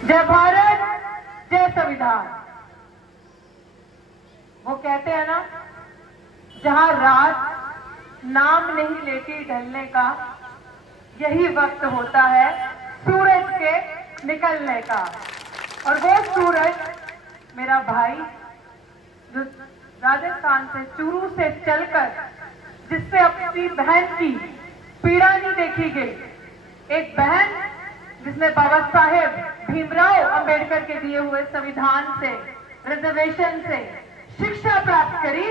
जय भारत, जय संविधान। वो कहते हैं ना, जहां रात नाम नहीं लेती ढलने का, यही वक्त होता है सूरज के निकलने का। और वो सूरज मेरा भाई जो राजस्थान से चूरू से चलकर, जिससे अपनी बहन की पीड़ा नहीं देखी गई, एक बहन जिसने बाबा साहेब भीमराव अंबेडकर के दिए हुए संविधान से, रिजर्वेशन से शिक्षा प्राप्त करी,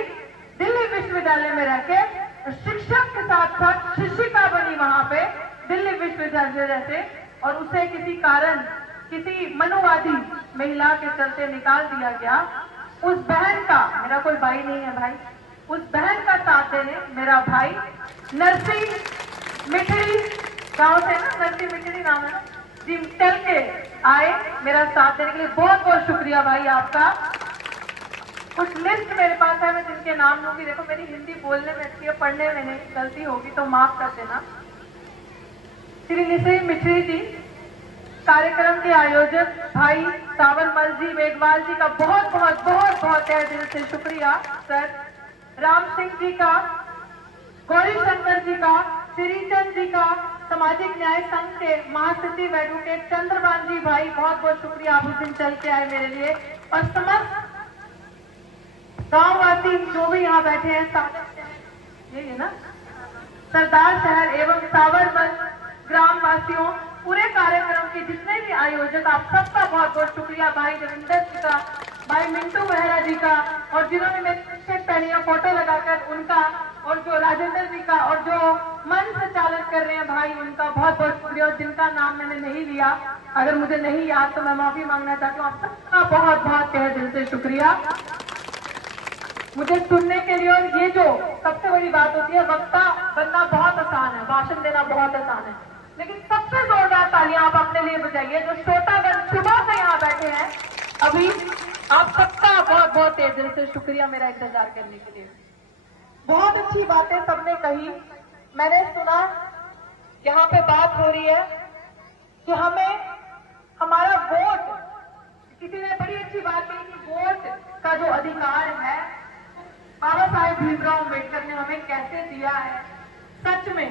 दिल्ली विश्वविद्यालय में रहकर शिक्षक के साथ साथ शिक्षिका बनी वहां पे दिल्ली विश्वविद्यालय से, और उसे किसी कारण किसी मनुवादी महिला के चलते निकाल दिया गया। उस बहन का, मेरा कोई भाई नहीं है भाई, उस बहन का साथ देने मेरा भाई नरसिंह मिठड़ी, गांव से ना, नरसिंह मिठड़ी नाम है जी, चल के आए मेरा साथ देने के लिए। बहुत बहुत शुक्रिया भाई आपका। कुछ लिस्ट मेरे पास है, मैं जिनके नाम लूंगी। देखो मेरी हिंदी बोलने में अच्छी है, पढ़ने में नहीं, गलती होगी तो माफ कर देना। श्री नरसिंह मिठड़ी जी, कार्यक्रम के आयोजक भाई सावरमल जी वेगवाल जी का बहुत बहुत बहुत बहुत तहे दिल से शुक्रिया सर। राम सिंह जी का, गौरी शंकर जी का, श्रीचंद जी का, सामाजिक न्याय संघ के महासचिव एडवोकेट चंद्रभान जी भाई, बहुत बहुत शुक्रिया, आप उस दिन चल के आए मेरे लिए। और समस्त गांववासी जो भी यहाँ बैठे हैं, यही है ना, सरदार शहर एवं सावरमल ग्राम वासियों, पूरे कार्यक्रम के जितने भी आयोजक, आप सबका बहुत बहुत शुक्रिया। भाई रविंदर जी का, भाई मिंटू मेहरा जी का, और जिन्होंने मेरी टी शर्ट पहनी है फोटो लगाकर उनका, और जो राजेंद्र जी का, और जो मंच संचालन कर रहे हैं भाई उनका बहुत बहुत शुक्रिया। और जिनका नाम मैंने नहीं लिया, अगर मुझे नहीं याद तो मैं माफी मांगना चाहती हूँ। आप सबका बहुत बहुत तहे दिल से शुक्रिया मुझे सुनने के लिए। और ये जो सबसे बड़ी बात होती है, वक्ता बनना बहुत आसान है, भाषण देना बहुत आसान है, लेकिन सबसे जोरदार तालियां आप अपने लिए बजाइए जो श्रोतागण सुबह से यहाँ बैठे हैं अभी। आप सबका बहुत बहुत तहे दिल से शुक्रिया मेरा इंतजार करने के लिए। बहुत अच्छी बातें सबने कही। मैंने सुना यहाँ पे बात हो रही है कि हमें हमारा वोट, किसी ने बड़ी अच्छी बात कही कि वोट का जो अधिकार है बाबा साहेब भीमराव अंबेडकर ने हमें कैसे दिया है। सच में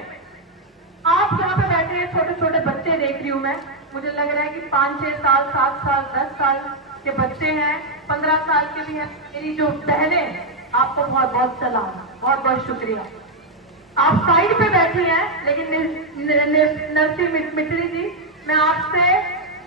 आप यहाँ पे बैठे हैं, छोटे छोटे बच्चे देख रही हूँ मैं, मुझे लग रहा है कि 5-6 साल, 7 साल, 10 साल के बच्चे हैं, 15 साल के भी हैं। मेरी जो बहनें, आपको बहुत बहुत सलाम, बहुत बहुत शुक्रिया। आप साइड पे बैठी हैं, लेकिन नरसिंह मिठड़ी जी, मैं आपसे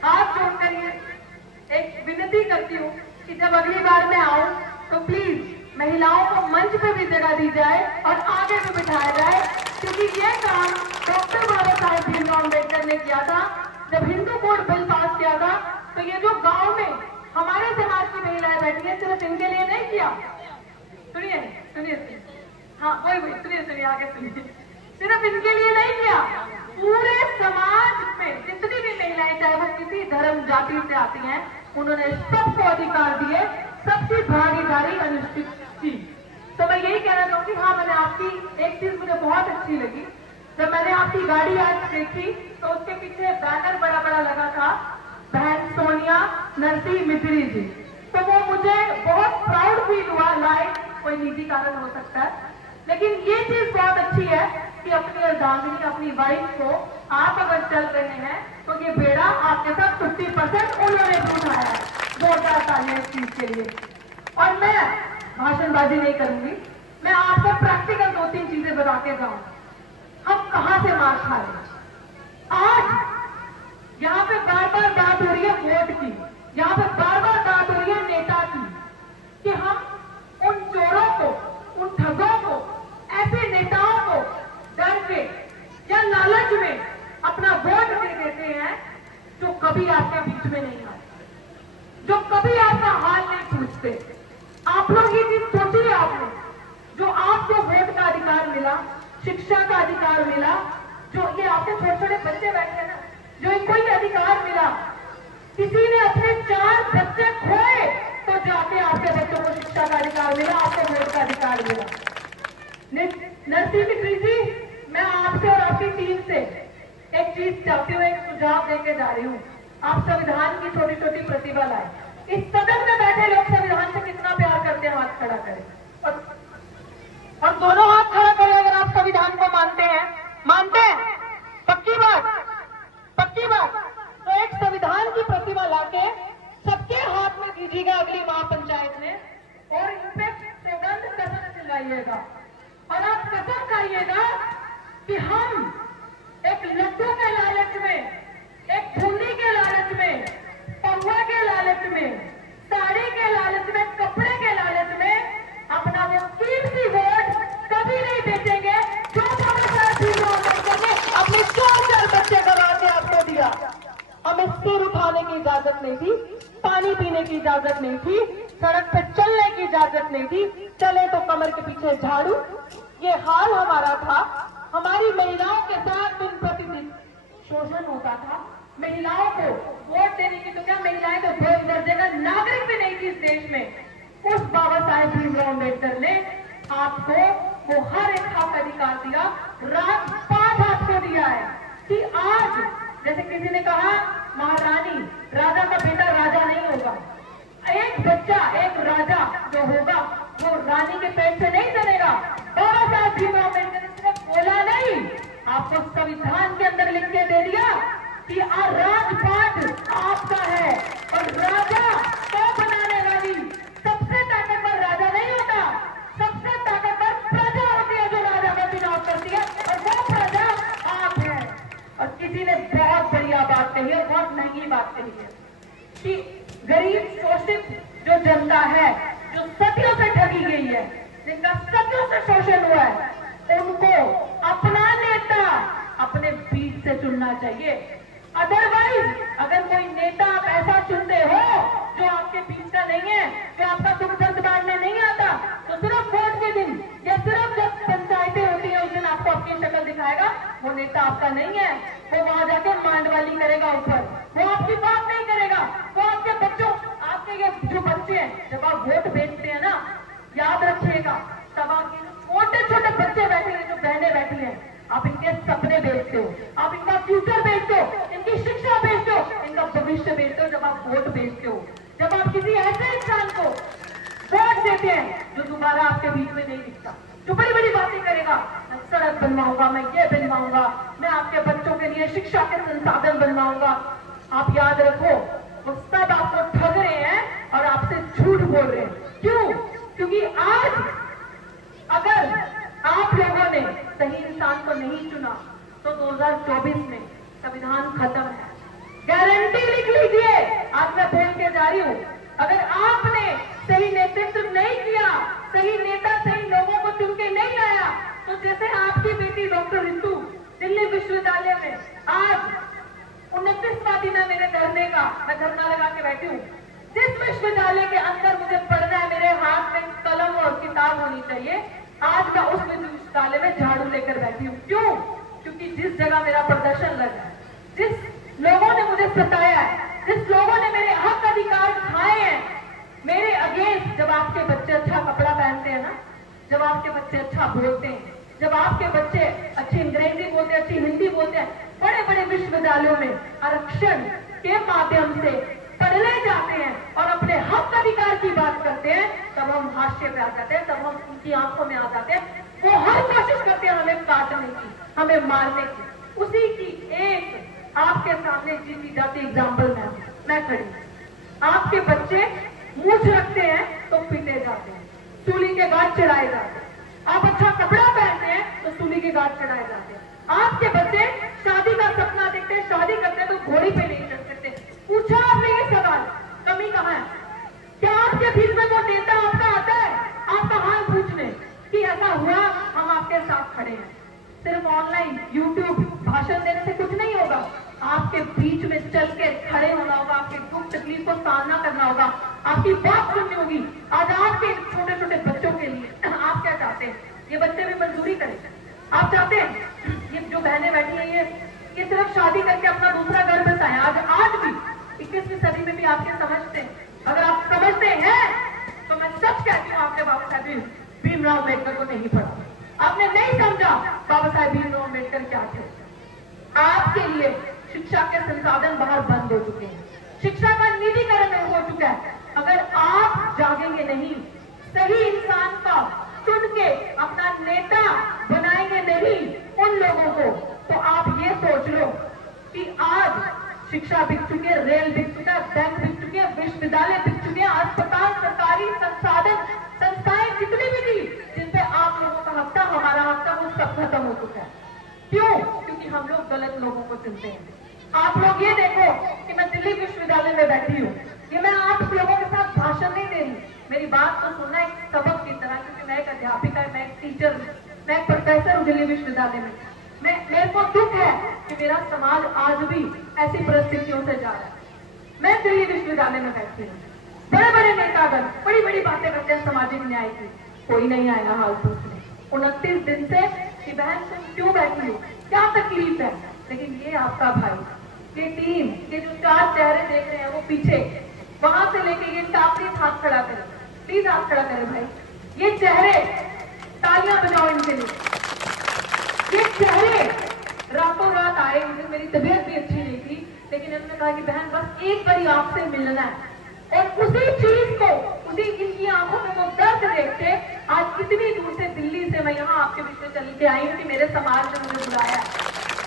हाथ जोड़कर ये एक विनती करती हूँ कि जब अगली बार मैं आऊँ तो प्लीज महिलाओं को मंच पे भी जगह दी जाए और आगे भी बिठाया जाए, क्योंकि ये काम डॉक्टर बाबा साहेब भीमराव अम्बेडकर ने किया था। जब हिंदू कोड बिल पास किया था तो ये जो गांव में हमारे समाज की महिलाएं बैठी है, सिर्फ इनके लिए नहीं किया। सुनिए सुनिए, हाँ वही सुनिए आगे सुनिए, सिर्फ इनके लिए नहीं किया, पूरे समाज में जितनी भी महिलाएं, चाहे वो किसी धर्म जाति से आती हैं, उन्होंने सबको अधिकार दिए, सबकी भागीदारी अनुष्ठित की। तो मैं यही कहना चाहूंगी। हाँ, मैंने आपकी एक चीज मुझे बहुत अच्छी लगी, जब मैंने आपकी गाड़ी आज देखी तो उसके पीछे बैनर बड़ा बड़ा लगा था, बहन सोनिया नरसिंह मिठड़ी जी। तो वो मुझे बहुत प्राउड फील हुआ। लाइक कोई निजी कारण हो सकता है, लेकिन ये चीज बहुत अच्छी है कि अपनी अर्धांगिनी, अपनी वाइफ को आप अगर चल रहे हैं तो ये बेड़ा आपके साथ 50% उन्होंने भी उठाया है। जोरदार तालियां इस चीज के लिए। और मैं भाषणबाजी नहीं करूंगी, मैं आपको प्रैक्टिकल 2-3 चीजें बता के जाऊं। हम कहां से मार खा रहे हैं। आज यहाँ पे बार बार बात हो रही है वोट की, यहाँ पे बार बार बात हो रही है नेता की, कि हम उन चोरों को, उन ठगों को, ऐसे नेताओं को डर के या लालच में अपना वोट दे देते हैं जो कभी आपके बीच में नहीं आते, जो कभी आपका हाल नहीं पूछते। आप लोग ये चीज सोचिए, आपने जो आपको वोट का अधिकार मिला, शिक्षा का अधिकार मिला, जो ये आपके छोटे छोटे बच्चे बैठे हैं ना, जो इनको ये अधिकार मिला, किसी ने अपने 4 बच्चे खोए तो जाके आपके बच्चों को शिक्षा का अधिकार मिला, आपको वोट का अधिकार मिला। नरसिंह मिठड़ी जी, मैं आपसे और आपकी टीम से एक चीज चाहती हूँ, एक सुझाव देके जा रही हूँ। आप संविधान की छोटी छोटी प्रतिभा लाए। इस सदन में बैठे लोग संविधान से कितना प्यार करते हैं, हाथ खड़ा करें। और दोनों हाथ खड़ा करें अगर आप संविधान को मानते हैं। मानते हैं? पक्की बात, पक्की बात। तो एक संविधान की प्रतिभा लाके सबके हाथ में दीजिएगा अगली महापंचायत में, और इन पे सौगंध कसम दिलाइएगा, और आप कसम खाइएगा कि हम एक लड्डू के लालच में, एक बूंदी के लालच में, पौवा के लालच में, साड़ी के लालच में, कपड़े के लालच में अपना वो कीमती वोट कभी नहीं बेचेंगे जो बाबा साहब भीमराव अम्बेडकर ने अपने 4 बच्चे गवा के आपको दिया। हमें सिर उठाने की इजाजत नहीं थी, पानी पीने की इजाजत नहीं थी, सड़क पे चलने की इजाजत नहीं थी, चले तो कमर के पीछे झाड़ू, ये हाल हमारा था। हमारी महिलाओं के साथ दिन प्रतिदिन शोषण होता था। महिलाओं को वोट देने की तो क्या, महिलाएं तो दो दर्जे का नागरिक भी नहीं थी इस देश में। उस बाबा साहेब भीमराव अम्बेडकर ने आपको वो हर एक हक अधिकार दिया, राजपाट आपको दिया है कि आज जैसे किसी ने कहा महारानी, राजा का बेटा राजा नहीं होगा, एक बच्चा एक राजा जो होगा वो रानी के पेट से नहीं जनेगा। बाबा साहब भीमराव अम्बेडकर ने बोला नहीं, आपको संविधान के अंदर लिख के दे दिया कि राजपाट आपका है, और राजा तो बनाने वाली सबसे ताकतवर राजा नहीं होता, सबसे ताकतवर प्रजा होती है जो राजा का चुनाव करती है, और वो प्रजा आप है। और किसी ने बहुत बढ़िया बात कही है, बहुत महंगी बात कही है कि गरीब शोषित जो जनता है, जो सदियों से ठगी गई है, जिनका सदियों से शोषण हुआ है, उनको अपना नेता अपने बीच से चुनना चाहिए। अदरवाइज अगर कोई नेता आप ऐसा चुनते हो जो आपके बीच का नहीं है, जो आपका दुख दर्द बांटने नहीं आता, तो सिर्फ वोट के दिन या सिर्फ जब पंचायतें होती है उस दिन आपको अपनी शक्ल दिखाएगा, वो नेता आपका नहीं है। वो वहां जाके मांडवाली करेगा ऊपर, वो आपकी बात नहीं करेगा, वो आपके बच्चों, आपके ये जो बच्चे हैं, जब आप वोट बेचते हैं ना, याद रखिएगा, तब आपके छोटे छोटे बच्चे बैठे हैं, जो बहनें बैठी हैं, आप इनके सपने बेचते हो, आप इनका फ्यूचर बेचते हो, इनकी शिक्षा बेचते हो, इनका भविष्य बेचते हो जब आप वोट बेचते हो। जब आप किसी ऐसे इंसान को वोट देते हैं जो दोबारा आपके बीच में नहीं दिखता, जो बड़ी बड़ी बातें करेगा, मैं सड़क बनवाऊंगा, मैं ये बनवाऊंगा, मैं आपके बच्चों के लिए शिक्षा के संसाधन बनवाऊंगा, आप याद रखो वो सब आपको ठग रहे हैं और आपसे झूठ बोल रहे हैं। क्यों? क्योंकि आज अगर आप लोगों ने सही इंसान को नहीं चुना तो 2024 में संविधान खत्म है। गारंटी लिख लीजिए, आज मैं बोल के जा रही हूं, अगर आपने सही नेतृत्व नहीं किया, सही नेता सही लोगों को चुन के नहीं लाया, तो जैसे आपकी बेटी डॉक्टर रितु दिल्ली विश्वविद्यालय में आज 29वां दिन है मेरे धरने का, मैं धरना लगा के बैठी हूँ। जिस विश्वविद्यालय के अंदर मुझे पढ़ना है, मेरे हाथ में कलम और किताब होनी चाहिए, आज मैं उस विश्वविद्यालय में झाड़ू लेकर बैठी हूँ। क्यों? क्योंकि जिस जगह मेरा प्रदर्शन लगा है, जिस लोगों ने मुझे सताया है, जिस लोगों ने मेरे हक अधिकार खाए हैं, मेरे अगेंस्ट, जब आपके बच्चे अच्छा कपड़ा पहनते हैं ना, जब आपके बच्चे अच्छा बोलते हैं, जब आपके बच्चे अच्छी अंग्रेजी बोलते हैं, अच्छी हिंदी बोलते हैं, बड़े बड़े विश्वविद्यालयों में आरक्षण के माध्यम से पढ़ने जाते हैं और अपने हक अधिकार की बात करते हैं, तब हम हाशिए पे आ जाते हैं, तब हम उनकी आंखों में आ जाते हैं। वो हर कोशिश करते हैं हमें काटने की, हमें मारने की। उसी की एक आपके सामने जीती जाती एग्जाम्पल मैं खड़ी। आपके बच्चे मूछ रखते हैं तो पीटे जाते हैं, सूली के घाट चढ़ाए जाते हैं। आप अच्छा कपड़ा पहनते हैं तो सूली के घाट चढ़ाए जाते हैं। आपके बच्चे शादी का सपना देखते हैं, शादी करते हैं तो घोड़ी पे नहीं चढ़ सकते। पूछा आपने ये सवाल, कमी कहाँ है? क्या आपके बीच में वो नेता आपका आता है आपका हाल पूछने कि ऐसा हुआ, हम आपके साथ खड़े हैं? सिर्फ ऑनलाइन यूट्यूब भाषण देने से कुछ नहीं होगा, आपके बीच में चल के खड़े होना होगा, आपके दुख तकलीफ को सामना करना होगा, आपकी बात सुननी होगी। आज आपके छोटे छोटे बच्चों के लिए आप क्या चाहते हैं? ये बच्चे भी मजदूरी करें? आप चाहते हैं ये जो बहनें बैठी हैं ये सिर्फ शादी करके अपना दूसरा घर बसाएं? आज भी 21वीं सदी में भी आपके समझते हैं? अगर आप समझते हैं तो मैं सच कहती हूँ, आपने बाबा साहेब भीमराव अम्बेडकर को नहीं पढ़ा, आपने नहीं समझा बाबा साहेब भीमराव अम्बेडकर क्या थे। आपके लिए शिक्षा के संसाधन बाहर बंद हो चुके हैं, शिक्षा का आप जागेंगे नहीं, सही इंसान का चुन के अपना नेता बनाएंगे नहीं उन लोगों को, तो आप ये सोच लो कि आज शिक्षा बिक चुके, रेल बिक चुका, बैंक बिक चुके, विश्वविद्यालय बिक चुके, अस्पताल, सरकारी संसाधन, संस्थाएं जितनी भी थी जिनपे आप लोगों का हक था, हमारा हक था, वो सब खत्म हो चुका है। क्यों? क्योंकि हम लोग गलत लोगों को चुनते हैं। आप लोग ये देखो कि मैं दिल्ली विश्वविद्यालय में बैठी हूँ, ये मैं आप लोगों के साथ भाषण नहीं दे रही, मेरी बात को सुनना एक सबक की तरह, क्योंकि मैं एक अध्यापिका, मैं एक टीचर, मैं एक प्रोफेसर हूँ दिल्ली विश्वविद्यालय में। मेरे को दुख है कि मेरा समाज आज भी ऐसी परिस्थितियों से जा रहा है। मैं दिल्ली विश्वविद्यालय में बैठी हूँ, बड़े बड़े नेतागण बड़ी बड़ी बातें करते हैं सामाजिक न्याय की, कोई नहीं आएगा हाल पूछने। 29 दिन से कि बहन तुम क्यों बैठी हो, क्या तकलीफ है? लेकिन ये आपका भाई, ये टीम, ये जो 4 चेहरे देख रहे हैं वो पीछे, वहां से लेके ये प्लीज हाथ खड़ा करें, प्लीज हाथ खड़ा करें भाई, ये चेहरे, तालियां बजाओ इनके लिए। ये चेहरे रातों रात आए, मुझे मेरी तबीयत भी अच्छी नहीं थी, लेकिन उन्होंने कहा कि बहन बस एक बारी आपसे मिलना है, और उसी चीज को, उसी इनकी आंखों में वो दर्द देख के आज इतनी दूर से दिल्ली से मैं यहाँ आपके बीच में चल के आई हूँ कि मेरे समाज ने मुझे बुलाया है,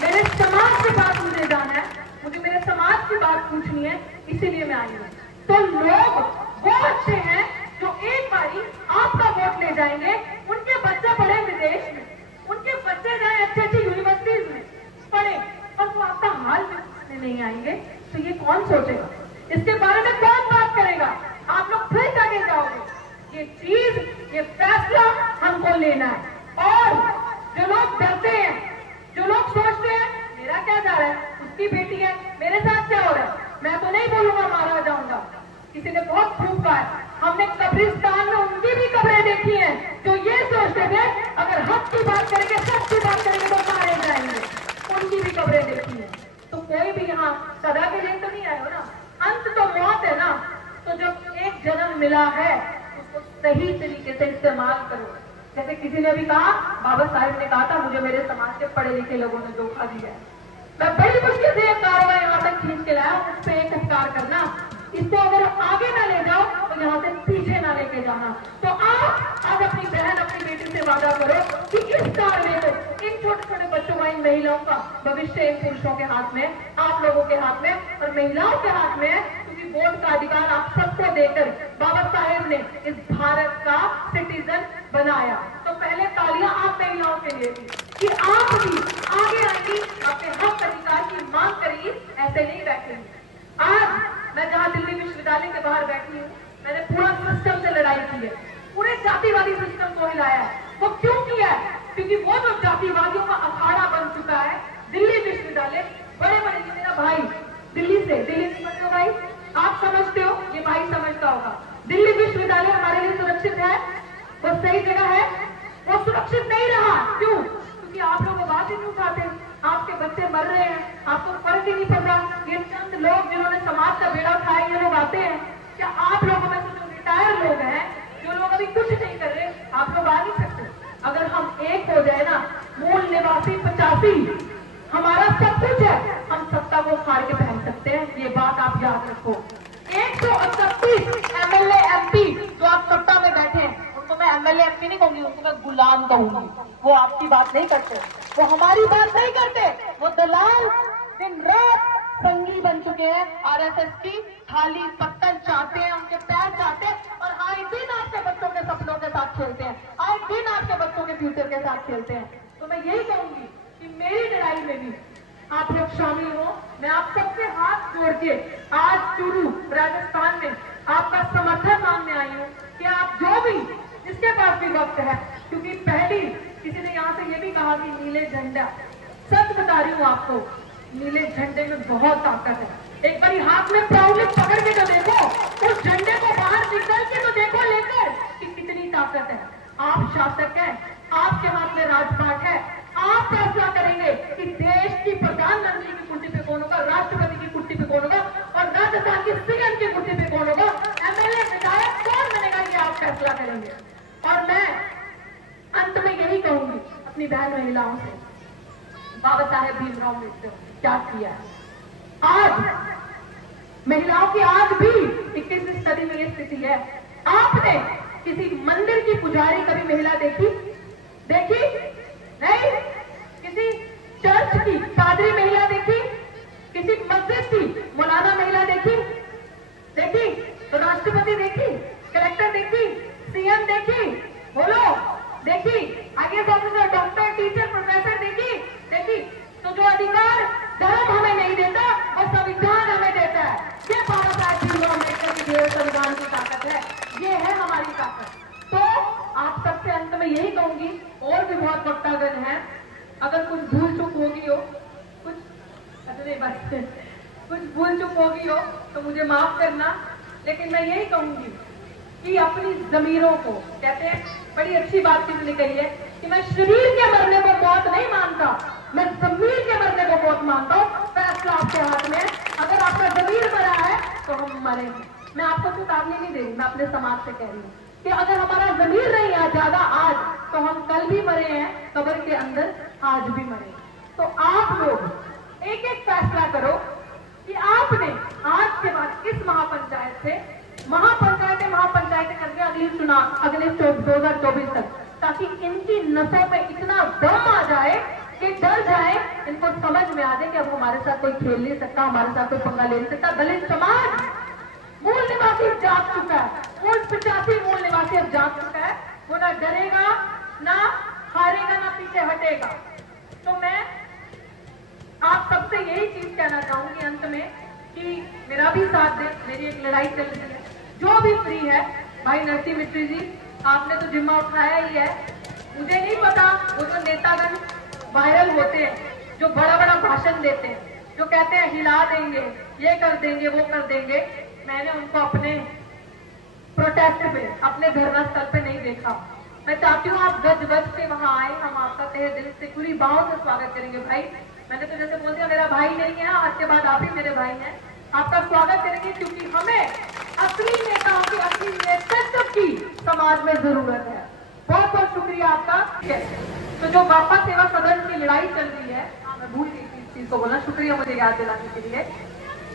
मेरे समाज की बात मुझे जाना है, मुझे मेरे समाज की बात पूछनी है, इसीलिए मैं आई हूँ। तो लोग वो अच्छे हैं जो एक बारी आपका वोट ले जाएंगे, उनके बच्चे पढ़े विदेश में, उनके बच्चे जाए अच्छी अच्छी यूनिवर्सिटीज में पढ़े, और वो आपका हाल में पूछने नहीं आएंगे, तो ये कौन सोचेगा? इसके बारे में कौन बात करेगा? आप लोग फिर जाके जाओगे। ये चीज, ये फैसला हमको लेना है। और जो लोग डरते हैं, जो लोग सोचते हैं मेरा क्या जा रहा है, उसकी बेटी है, मेरे साथ क्या हो रहा है, मैं तो नहीं बोलूंगा मारा जाऊंगा। किसी ने बहुत खूब कहा है, हमने कब्रिस्तान में उनकी भी कब्रें देखी हैं जो ये सोचते थे अगर हक की बात करेंगे, सच की बात करेंगे तो मारे जाएंगे, उनकी भी कब्रें देखी है। तो कोई भी यहाँ सदा के लिए तो नहीं आए हो ना, अंत तो मौत है ना। तो जब एक जन्म मिला है उसको सही तरीके से इस्तेमाल करो। जैसे किसी ने भी कहा, बाबा साहेब ने कहा था मुझे मेरे समाज के पढ़े लिखे लोगों ने धोखा दिया है, मैं बड़ी मुश्किल से एक कार्रवाई यहाँ तक खींच के लाया, उस पर एक उपकार करना, इसको अगर आगे ना ले जाओ तो यहाँ से पीछे ना लेके जाना। तो आप आज अपनी बहन, अपनी बेटी से वादा करो कि इस साल में तो इन छोटे छोटे बच्चों का, इन महिलाओं का भविष्य इन पुरुषों के हाथ में, आप लोगों के हाथ में और महिलाओं के हाथ में है, क्योंकि वोट का अधिकार आप सबको देकर बाबा साहेब ने इस भारत का सिटीजन बनाया। तो पहले तालियां आप महिलाओं के लिए थी कि आप भी आगे आएंगी, अपने हक अधिकार की मांग करेंगी, ऐसे नहीं बैठेंगी। आज मैं जहां दिल्ली विश्वविद्यालय के बाहर बैठी हूँ, मैंने पूरा सिस्टम से लड़ाई की है, पूरे जातिवादी सिस्टम को हिलाया है। वो क्यों किया है? क्योंकि वो जो जातिवादियों का अखाड़ा बन चुका है दिल्ली विश्वविद्यालय, बड़े बड़े, मेरा भाई दिल्ली से, दिल्ली समझते हो भाई, आप समझते हो, ये भाई समझता होगा, दिल्ली विश्वविद्यालय हमारे लिए सुरक्षित है, वो सही जगह है, वो सुरक्षित नहीं रहा। क्यों? क्योंकि आप लोग बात ही नहीं उठाते, आपके बच्चे मर रहे हैं, आपको फर्क ही नहीं पड़ रहा। ये चंद लोग जिन्होंने समाज का बेड़ा उठाया, ये लोग आते हैं, क्या आप लोगों में से जो रिटायर लोग हैं, जो लोग अभी कुछ नहीं कर रहे, आप लोग आ नहीं सकते? अगर हम एक हो जाए ना, मूल निवासी 85 हमारा सब कुछ है, हम सत्ता को फाड़ के पहन सकते हैं, ये बात आप याद रखो। 138 एमएलए एमपी जो आप सत्ता में बैठे हैं, उनको मैं एमएलए एमपी नहीं कहूंगी, उनको मैं गुलाम कहूंगी। वो आपकी बात नहीं करते, वो हमारी बात नहीं करते, वो दलाल दिन रात संगी बन चुके हैं, आरएसएस की थाली पत्तन चाहते हैं, उनके पैर चाहते हैं, और आए दिन आपके बच्चों के सपनों के साथ खेलते हैं, आए दिन आपके बच्चों के फ्यूचर के साथ खेलते हैं। तो मैं यही कहूंगी कि मेरी लड़ाई में भी आप लोग शामिल हो। मैं आप सबसे हाथ जोड़ के आज चूरू राजस्थान में आपका समर्थन मांगने आई हूँ कि आप जो भी, जिसके पास भी वक्त है, क्योंकि पहली किसी ने यहाँ से ये भी कहा कि नीले झंडा, सच बता रही हूँ आपको, नीले झंडे में बहुत ताकत है। एक बार हाथ में प्राउडली पकड़ के तो देखो, उस झंडे को बाहर निकल के तो देखो लेकर कि कितनी ताकत है। आप शासक हैं, आपके हाथ में राजपाट है, आप फैसला करेंगे कि देश की प्रधानमंत्री की कुर्सी पे कौन होगा, राष्ट्रपति की कुर्सी पे कौन होगा, और राजस्थान की सीएम की कुर्सी पे कौन होगा, एमएलए विधायक कौन बनेगा, ये आप फैसला करेंगे। और मैं अंत में यही कहूंगी अपनी बहन महिलाओं से, बाबा साहेब भीमराव अम्बेडकर क्या किया है। आज महिलाओं की आज भी 21वीं सदी में ये स्थिति है आपने किसी मंदिर की पुजारी कभी महिला देखी? देखी नहीं? किसी चर्च की पादरी महिला देखी? किसी मस्जिद की मौलाना महिला देखी? देखी? तो राष्ट्रपति देखी, कलेक्टर देखी, सीएम देखी, बोलो देखी, IAS officer, doctor, teacher, professor देखी? देखी? तो जो अधिकार धर्म हमें नहीं देता वो संविधान हमें देता है। ये बाबा साहब भीमराव अम्बेडकर की दिए संविधान की ताकत है, ये है हमारी ताकत। तो आप सबसे अंत में यही कहूंगी, और भी बहुत वक्तागण है, अगर कुछ भूल चूक होगी हो, कुछ भूल चूक होगी हो तो मुझे माफ करना, लेकिन मैं यही कहूंगी कि अपनी जमीरों को, कहते हैं बड़ी अच्छी बात किसने कही है कि मैं शरीर के मरने को मौत नहीं मानता, मैं जमीर के मरने को मौत मानता हूं। फैसला आपके हाथ में है, अगर आपका जमीर मरा है तो हम मरेंगे। मैं आपको चेतावनी नहीं दे रही, मैं अपने समाज से कह रही हूँ कि अगर हमारा जमीर नहीं है ज्यादा आज, तो हम कल भी मरे हैं कब्र के अंदर, आज भी मरे। तो आप लोग एक एक फैसला करो कि आपने आज के बाद इस महापंचायत से महापंचायतें करके अगले चुनाव, अगले 2024 तक, ताकि इनकी नसों में इतना दम आ जाए कि डर जाए, इनको समझ में आ जाए कि अब हमारे साथ कोई खेल नहीं सकता, हमारे साथ कोई पंगा ले नहीं सकता। दलित समाज मूल निवासी जाग चुका है, मूल 85 मूल निवासी अब जाग चुका है, वो ना डरेगा, ना हारेगा, ना पीछे हटेगा। तो मैं आप सबसे यही चीज कहना चाहूंगी अंत में कि मेरा भी साथ दे, मेरी एक लड़ाई चल रही है, जो भी फ्री है। भाई नरसिंह मिश्री जी, आपने तो जिम्मा उठाया ही है, मुझे नहीं पता वो जो नेतागण वायरल होते हैं, जो बड़ा बड़ा भाषण देते हैं, जो कहते हैं हिला देंगे, ये कर देंगे, वो कर देंगे, मैंने उनको अपने प्रोटेस्ट पे, अपने धरना स्थल पे नहीं देखा। मैं चाहती हूँ आप गज गज से वहां आए, हम आपका तहे दिल से खुली बाहों से स्वागत करेंगे। भाई मैंने तो जैसे बोल दिया मेरा भाई नहीं है, आज के बाद आप ही मेरे भाई हैं, आपका स्वागत करेंगे, क्योंकि हमें असली नेताओं की, असली नेतृत्व की समाज में जरूरत है। बहुत बहुत शुक्रिया आपका। तो जो बापा सेवा सदन की लड़ाई चल रही है, मैं भूल गई थी इस चीज को बोलना, शुक्रिया मुझे याद दिलाने के लिए।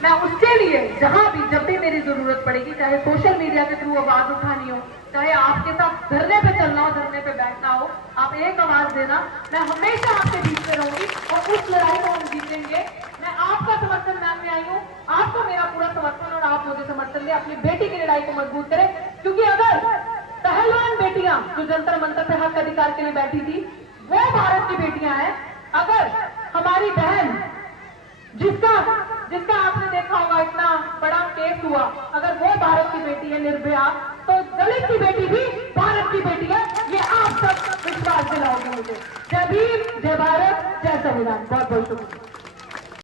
मैं उसके लिए जहां भी जब भी मेरी जरूरत पड़ेगी, चाहे सोशल मीडिया के थ्रू आवाज उठानी हो, चाहे आपके साथ धरने पे चलना हो, धरने पे बैठना हो, आप एक आवाज देना, मैं हमेशा आपके बीच में रहूंगी और उस लड़ाई को हम जीतेंगे। मैं आपका समर्थन मांगने आई हूँ, आपको मेरा पूरा समर्थन, और आप मुझे समर्थन दें, अपनी बेटी की लड़ाई को मजबूत करें। क्योंकि अगर पहलवान बेटियां जो जंतर मंतर पे हक अधिकार के लिए बैठी थी, वो भारत की बेटियां हैं। अगर हमारी बहन, जिसका आपने देखा होगा इतना बड़ा केस हुआ, अगर वो भारत की बेटी है निर्भया, तो दलित की बेटी भी भारत की बेटी है, ये आप सब विश्वास दिलाओगे मुझे। जय भीम, जय भारत, जय संविधान। बहुत बहुत शुक्रिया।